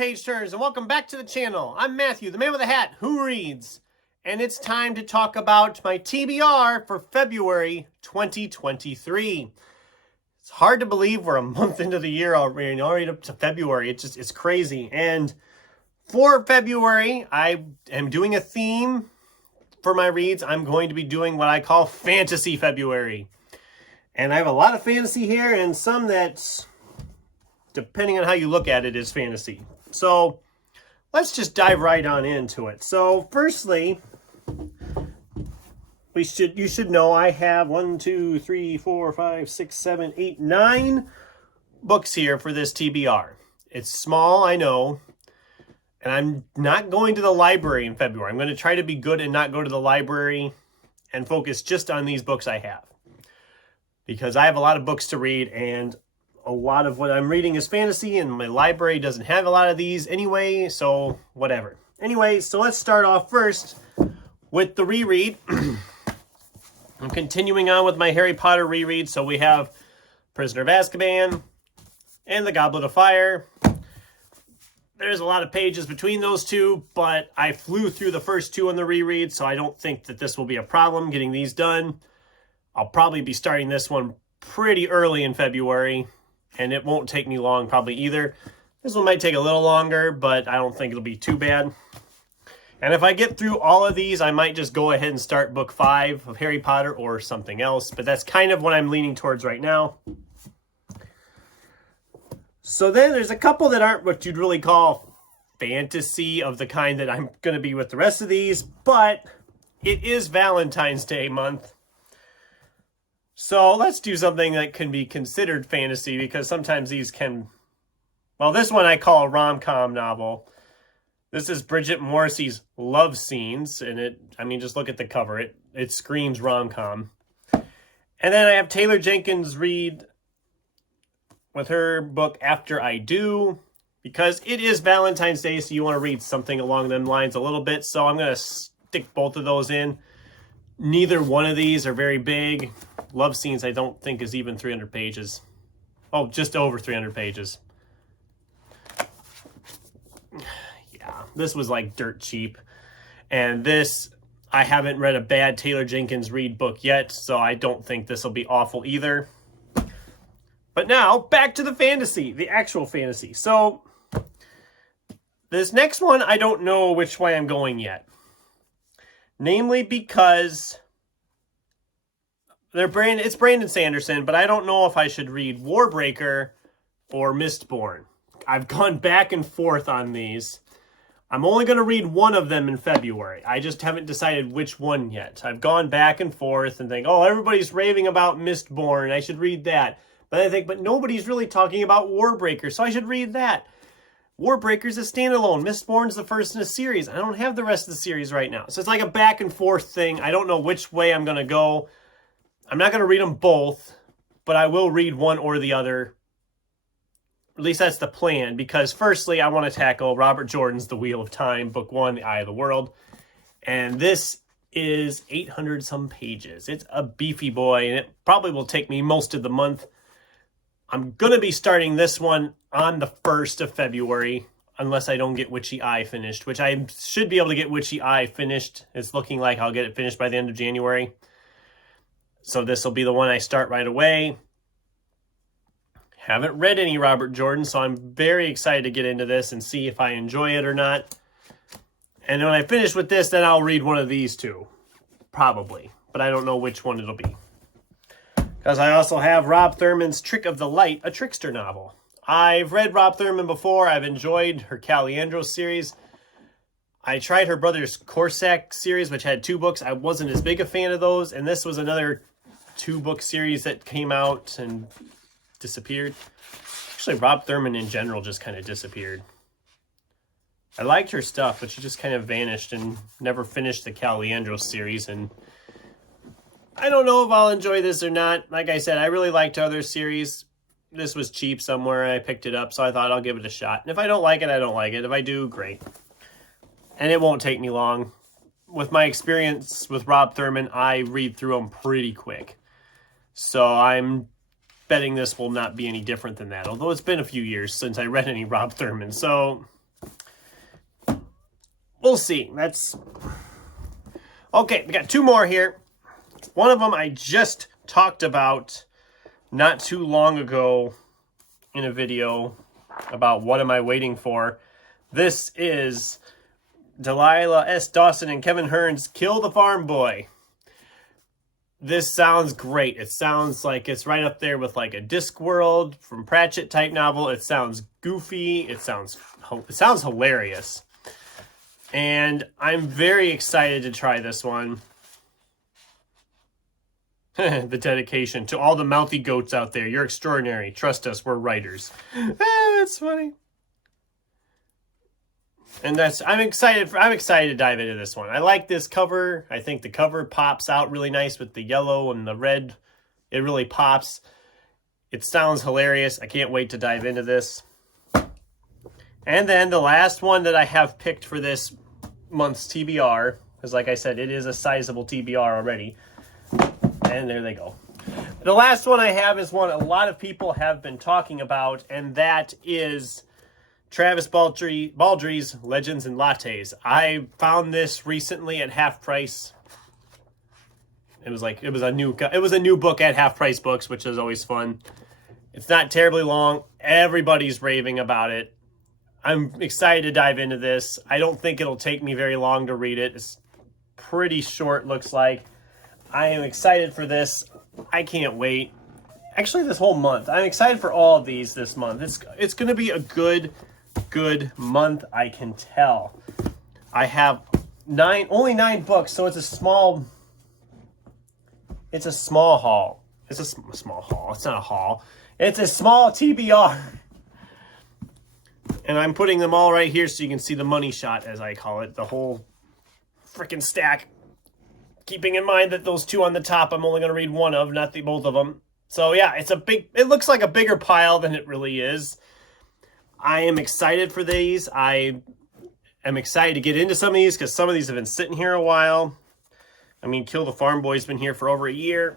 page turners, and welcome back to the channel. I'm Matthew, the man with the hat who reads, and it's time to talk about my TBR for February 2023. It's hard to believe we're a month into the year already up to February. It's crazy. And for February, I am doing a theme for my reads. I'm going to be doing what I call Fantasy February. And I have a lot of fantasy here and some that's, depending on how you look at it, is fantasy. So let's just dive right on into it. So firstly, you should know I have 9 books here for this TBR. It's small, I know, and I'm not going to the library in February. I'm going to try to be good and not go to the library and focus just on these books I have, because I have a lot of books to read, and a lot of what I'm reading is fantasy, and my library doesn't have a lot of these anyway, so whatever. Anyway, so let's start off first with the reread. I'm continuing on with my Harry Potter reread, so we have Prisoner of Azkaban and The Goblet of Fire. There's a lot of pages between those two, but I flew through the first two on the reread, so I don't think that this will be a problem getting these done. I'll probably be starting this one pretty early in February, and it won't take me long probably either. This one might take a little longer, but I don't think it'll be too bad. And if I get through all of these, I might just go ahead and start book 5 of Harry Potter or something else, but that's kind of what I'm leaning towards right now. So then there's a couple that aren't what you'd really call fantasy of the kind that I'm going to be with the rest of these, but it is Valentine's Day month. So let's do something that can be considered fantasy, because sometimes these can, well, this one I call a rom-com novel. This is Bridget Morrissey's Love Scenes, and just look at the cover. It screams rom-com. And then I have Taylor Jenkins Reid with her book After I Do, because it is Valentine's Day, so you want to read something along them lines a little bit. So I'm going to stick both of those in. Neither one of these are very big. Love Scenes, I don't think, is even 300 pages. Oh, just over 300 pages. Yeah, this was like dirt cheap. And this, I haven't read a bad Taylor Jenkins Reid book yet, so I don't think this will be awful either. But now, back to the fantasy, the actual fantasy. So, this next one, I don't know which way I'm going yet. Namely because it's Brandon Sanderson, but I don't know if I should read Warbreaker or Mistborn. I've gone back and forth on these. I'm only going to read one of them in February. I just haven't decided which one yet. I've gone back and forth and think, oh, everybody's raving about Mistborn. I should read that. But I think, but nobody's really talking about Warbreaker, so I should read that. Warbreaker's a standalone. Mistborn's the first in a series. I don't have the rest of the series right now. So it's like a back and forth thing. I don't know which way I'm going to go. I'm not going to read them both, but I will read one or the other. At least that's the plan, because firstly, I want to tackle Robert Jordan's The Wheel of Time, Book 1, The Eye of the World. And this is 800 some pages. It's a beefy boy, and it probably will take me most of the month. I'm going to be starting this one on the 1st of February, unless I don't get Witchy Eye finished, which I should be able to get Witchy Eye finished. It's looking like I'll get it finished by the end of January. So this will be the one I start right away. Haven't read any Robert Jordan, so I'm very excited to get into this and see if I enjoy it or not. And when I finish with this, then I'll read one of these two, probably. But I don't know which one it'll be. Because I also have Rob Thurman's Trick of the Light, a trickster novel. I've read Rob Thurman before. I've enjoyed her Caliandro series. I tried her brother's Corsac series, which had 2 books. I wasn't as big a fan of those. And this was another 2-book series that came out and disappeared. Actually, Rob Thurman in general just kind of disappeared. I liked her stuff, but she just kind of vanished and never finished the Caliandro series. And I don't know if I'll enjoy this or not. Like I said, I really liked other series. This was cheap somewhere, and I picked it up, so I thought I'll give it a shot. And if I don't like it, I don't like it. If I do, great. And it won't take me long. With my experience with Rob Thurman, I read through them pretty quick. So I'm betting this will not be any different than that. Although it's been a few years since I read any Rob Thurman. So we'll see. That's okay. We got two more here. One of them I just talked about not too long ago in a video about what am I waiting for. This is Delilah S. Dawson and Kevin Hearn's Kill the Farm Boy. This sounds great. It sounds like it's right up there with like a Discworld from Pratchett type novel. It sounds goofy. It sounds hilarious. And I'm very excited to try this one. The dedication to all the mouthy goats out there. You're extraordinary. Trust us, we're writers. That's funny. And I'm excited to dive into this one. I like this cover. I think the cover pops out really nice with the yellow and the red. It really pops. It sounds hilarious. I can't wait to dive into this. And then the last one that I have picked for this month's TBR, because like I said, it is a sizable TBR already. And there they go. The last one I have is one a lot of people have been talking about, and that is Travis Baldry's Legends and Lattes. I found this recently at half price. It was a new book at half price books, which is always fun. It's not terribly long. Everybody's raving about it. I'm excited to dive into this. I don't think it'll take me very long to read it. It's pretty short, looks like. I am excited for this. I can't wait. Actually, this whole month. I'm excited for all of these this month. It's going to be a good month, I can tell. I have only 9 books, so it's a small haul. It's a small haul. It's not a haul. It's a small TBR. And I'm putting them all right here so you can see the money shot, as I call it. The whole freaking stack. Keeping in mind that those two on the top, I'm only going to read one of, not both of them. So yeah, it looks like a bigger pile than it really is. I am excited for these. I am excited to get into some of these because some of these have been sitting here a while. I mean, Kill the Farm Boy's been here for over a year.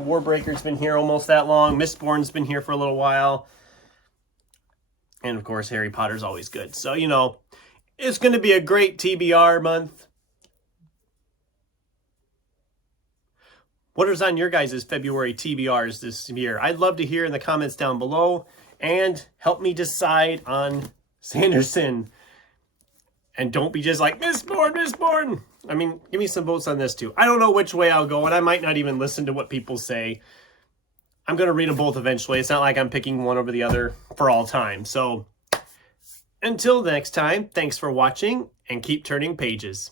Warbreaker's been here almost that long. Mistborn's been here for a little while. And of course, Harry Potter's always good. So, you know, it's going to be a great TBR month. What is on your guys' February TBRs this year? I'd love to hear in the comments down below. And help me decide on Sanderson. And don't be just like, Mistborn. I mean, give me some votes on this too. I don't know which way I'll go, and I might not even listen to what people say. I'm going to read them both eventually. It's not like I'm picking one over the other for all time. So, until next time, thanks for watching, and keep turning pages.